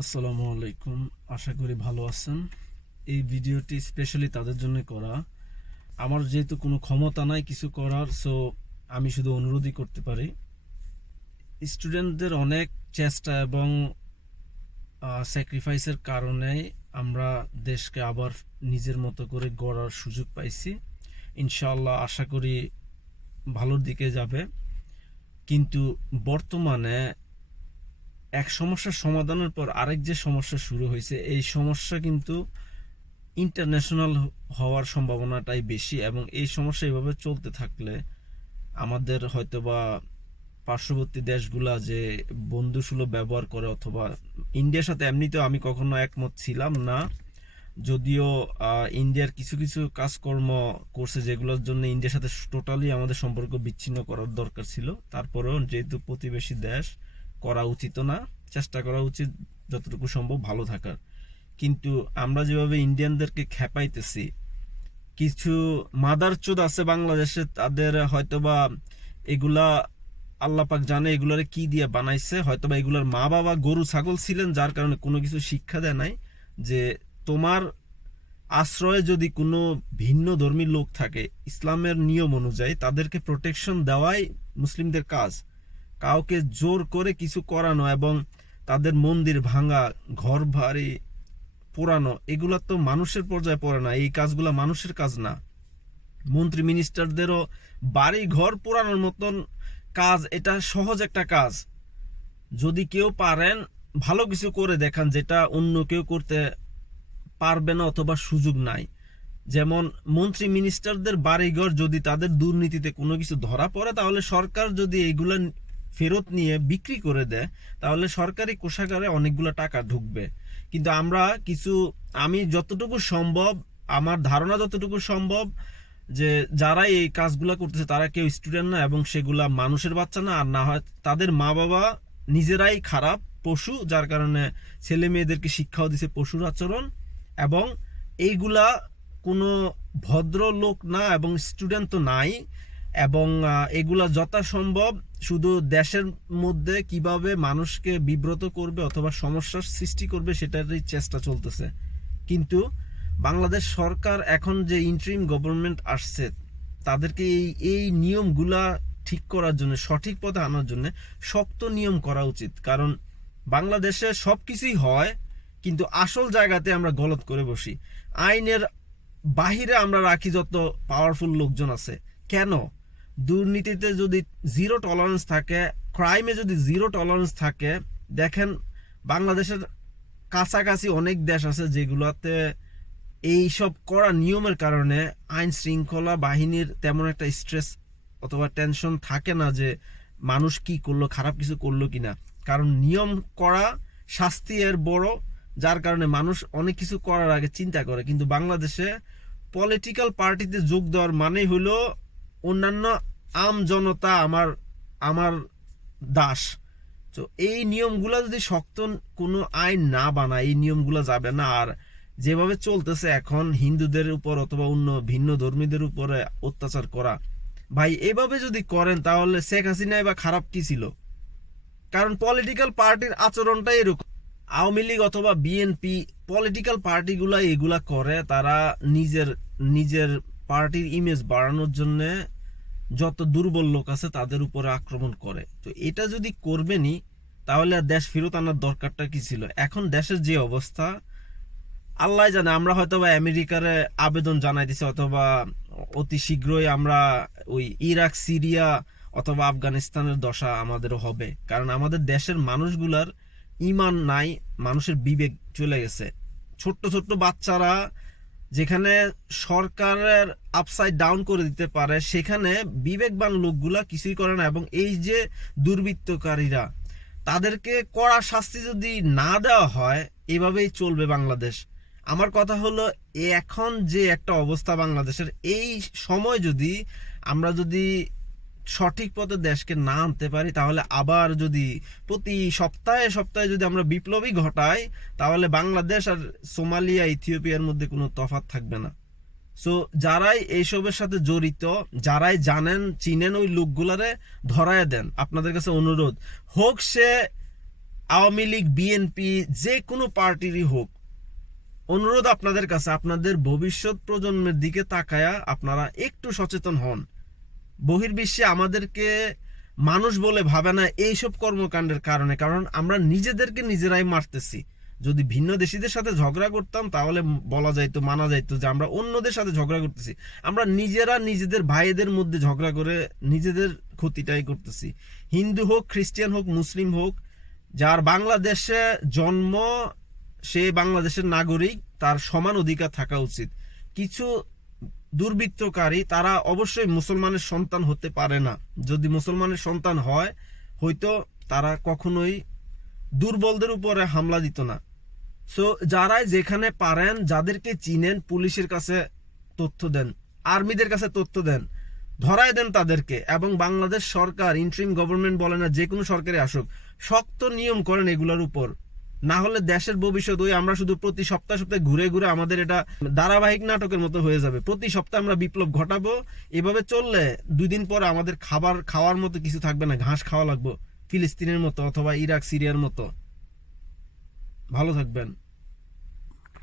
আসসালামু আলাইকুম। আশা করি ভালো আছেন। এই ভিডিওটি স্পেশালি তাদের জন্য করা। আমার যেহেতু কোনো ক্ষমতা নাই কিছু করার সো আমি শুধু অনুরোধই করতে পারি। স্টুডেন্টদের অনেক চেষ্টা এবং স্যাক্রিফাইসের কারণে আমরা দেশকে আবার নিজের মতো করে গড়ার সুযোগ পাইছি। ইনশাল্লাহ আশা করি ভালোর দিকে যাবে। কিন্তু বর্তমানে এক সমস্যার সমাধানের পর আরেক যে সমস্যা শুরু হয়েছে, এই সমস্যা কিন্তু ইন্টারন্যাশনাল হওয়ার সম্ভাবনাটাই বেশি এবং এই সমস্যা এভাবে চলতে থাকলে আমাদের হয়তোবা পার্শ্ববর্তী দেশগুলা যে বন্ধুসুলভ ব্যবহার করে অথবা ইন্ডিয়ার সাথে এমনিতেও আমি কখনো একমত ছিলাম না। যদিও ইন্ডিয়ার কিছু কিছু কাজকর্ম করছে যেগুলোর জন্য ইন্ডিয়ার সাথে টোটালি আমাদের সম্পর্ক বিচ্ছিন্ন করার দরকার ছিল। তারপরেও যেহেতু প্রতিবেশী দেশ করা উচিত না, চেষ্টা করা উচিত যতটুকু সম্ভব ভালো থাকার। কিন্তু আমরা যেভাবে ইন্ডিয়ানদেরকে খেপাইতেছি, কিছু মাদার চোদ আছে বাংলাদেশে, তাদের হয়তোবা এগুলা আল্লাপাক জানে এগুলারে কি দিয়ে বানাইছে, হয়তোবা এগুলার মা বাবা গরু, ছাগল ছিলেন, যার কারণে কোনো কিছু শিক্ষা দেয় নাই যে তোমার আশ্রয়ে যদি কোনো ভিন্ন ধর্মী লোক থাকে, ইসলামের নিয়ম অনুযায়ী তাদেরকে প্রোটেকশন দেওয়াই মুসলিমদের কাজ। কাউকে জোর করে কিছু করানো এবং তাদের মন্দির ভাঙা, ঘর ভারী পোড়ানো, এগুলা তো মানুষের পর্যায়ে পড়ে না। এই কাজগুলো মানুষের কাজ না। মন্ত্রী মিনিস্টারদেরও বাড়ি, ঘর পোড়ানোর মতন কাজ, এটা সহজ একটা কাজ। যদি কেউ পারেন, ভালো কিছু করে দেখান যেটা অন্য কেউ করতে পারবে না অথবা সুযোগ নাই। যেমন মন্ত্রী মিনিস্টারদের বাড়িঘর যদি তাদের দুর্নীতিতে কোনো কিছু ধরা পড়ে, তাহলে সরকার যদি এইগুলা ফেরত নিয়ে বিক্রি করে দেয়, তাহলে সরকারি কোষাগারে অনেকগুলো টাকা ঢুকবে। কিন্তু আমরা কিছু, আমি যতটুকু সম্ভব, আমার ধারণা যতটুকু সম্ভব, যে যারা এই কাজগুলা করতেছে, তারা কেউ স্টুডেন্ট না এবং সেগুলা মানুষের বাচ্চা না, আর না হয় তাদের মা বাবা নিজেরাই খারাপ পশু, যার কারণে ছেলে মেয়েদেরকে শিক্ষাও দিছে পশুর আচরণ এবং এইগুলা কোনো ভদ্র লোক না এবং স্টুডেন্ট তো নাই এবং এগুলা যথাসম্ভব শুধু দেশের মধ্যে কীভাবে মানুষকে বিব্রত করবে অথবা সমস্যার সৃষ্টি করবে সেটারই চেষ্টা চলতেছে। কিন্তু বাংলাদেশ সরকার এখন যে ইন্টারিম গভর্নমেন্ট আসছে, তাদেরকে এই এই নিয়মগুলা ঠিক করার জন্য, সঠিক পথে আনার জন্য শক্ত নিয়ম করা উচিত। কারণ বাংলাদেশে সব কিছুই হয়, কিন্তু আসল জায়গাতে আমরা গলত করে বসি। আইনের বাহিরে আমরা রাখি যত পাওয়ারফুল লোকজন আছে। কেন? দুর্নীতিতে যদি জিরো টলারেন্স থাকে ক্রাইমে যদি জিরো টলারেন্স থাকে, দেখেন বাংলাদেশের কাছাকাছি অনেক দেশ আছে যেগুলোতে এই সব করা নিয়মের কারণে আইন শৃঙ্খলা বাহিনীর তেমন একটা স্ট্রেস অথবা টেনশন থাকে না যে মানুষ কি করল, খারাপ কিছু করল কিনা। কারণ নিয়ম করা শাস্তি এর বড়, যার কারণে মানুষ অনেক কিছু করার আগে চিন্তা করে। কিন্তু বাংলাদেশে পলিটিক্যাল পার্টিতে যোগ দেওয়ার মানেই হলো অন্যান্য আম জনতা আমার আমার দাস। তো এই নিয়মগুলো যদি শক্ত কোনো আইন না বানায়, এই নিয়মগুলো যাবে না। আর যেভাবে চলতেছে এখন হিন্দুদের উপর অথবা অন্য ভিন্ন ধর্মীদের উপরে অত্যাচার করা, ভাই, এভাবে যদি করেন তাহলে শেখ হাসিনাই বা খারাপ কি ছিল? কারণ পলিটিক্যাল পার্টির আচরণটাই এরকম। আওয়ামী লীগ অথবা বিএনপি পলিটিক্যাল পার্টিগুলা এগুলা করে, তারা নিজের নিজের পার্টির ইমেজ বাড়ানোর জন্য যত দুর্বল লোক আছে তাদের উপরে আক্রমণ করে। তো এটা যদি করবেনই, তাহলে আর দেশ ফেরত আনার দরকারটা কি ছিল? এখন দেশের যে অবস্থা, আল্লাহ জানে, আমরা হয়তো বা আমেরিকারে আবেদন জানাই দিছি, অথবা অতি শীঘ্রই আমরা ওই ইরাক, সিরিয়া, অথবা আফগানিস্তানের দশা আমাদেরও হবে। কারণ আমাদের দেশের মানুষগুলার ইমান নাই, মানুষের বিবেক চলে গেছে। ছোট্ট ছোট্ট বাচ্চারা যেখানে সরকারের আপসাইড ডাউন করে দিতে পারে, সেখানে বিবেকবান লোকগুলা কিছুই করে না এবং এই যে দুর্বৃত্তকারীরা, তাদেরকে কড়া শাস্তি যদি না দেওয়া হয়, এভাবেই চলবে বাংলাদেশ। আমার কথা হলো, এখন যে একটা অবস্থা বাংলাদেশের, এই সময় যদি আমরা যদি সঠিক পথে দেশকে না আনতে পারি, তাহলে আবার যদি প্রতি সপ্তাহে সপ্তাহে যদি আমরা বিপ্লবী ঘটাই, তাহলে বাংলাদেশ আর সোমালিয়া, ইথিওপিয়ার মধ্যে কোনো তফাৎ থাকবে না। সো যারাই এইসবের সাথে জড়িত, যারাই জানেন, চিনেন ওই লোকগুলারে ধরায় দেন, আপনাদের কাছে অনুরোধ, হোক সে আওয়ামী লীগ বিএনপি যে কোনো পার্টিরই হোক, অনুরোধ আপনাদের কাছে, আপনাদের ভবিষ্যৎ প্রজন্মের দিকে তাকায়া আপনারা একটু সচেতন হন। বহির্বিশ্বে আমাদেরকে মানুষ বলে ভাবে না এইসব কর্মকাণ্ডের কারণে। কারণ আমরা নিজেদেরকে নিজেরাই মারতেছি। যদি ভিন্ন দেশিদের সাথে ঝগড়া করতাম, তাহলে বলা যাইতো, মানা যাইতো যে আমরা অন্যদের সাথে ঝগড়া করতেছি। আমরা নিজেরা নিজেদের ভাইদের মধ্যে ঝগড়া করে নিজেদের ক্ষতিটাই করতেছি। হিন্দু হোক, খ্রিস্টান হোক, মুসলিম হোক, যার বাংলাদেশে জন্ম, সে বাংলাদেশের নাগরিক, তার সমান অধিকার থাকা উচিত। কিছু দুর্বৃত্তকারী, তারা অবশ্যই মুসলমানের সন্তান হতে পারে না। যদি মুসলমানের সন্তান হয়, হয়তো তারা কখনোই দুর্বলদের উপরে হামলা দিত না। সো যারাই যেখানে পারেন, যাদেরকে চিনেন, পুলিশের কাছে তথ্য দেন, আর্মিদের কাছে তথ্য দেন ধরায় দেন তাদেরকে। এবং বাংলাদেশ সরকার, ইন্ট্রিম গভর্নমেন্ট বলে না, যে কোনো সরকারি আসুক, শক্ত নিয়ম করেন এগুলোর উপর। না হলে দেশের ভবিষ্যৎ ওই আমরা শুধু প্রতি সপ্তাহ সপ্তাহে ঘুরে ঘুরে আমাদের এটা ধারাবাহিক নাটকের মতো হয়ে যাবে। প্রতি সপ্তাহে আমরা বিপ্লব ঘটাবো। এভাবে চললে দুই দিন পরে আমাদের খাবার, খাওয়ার মতো কিছু থাকবে না। ঘাস খাওয়া লাগবে। ফিলিস্তিনের মতো অথবা ইরাক, সিরিয়ার মতো। ভালো থাকবেন।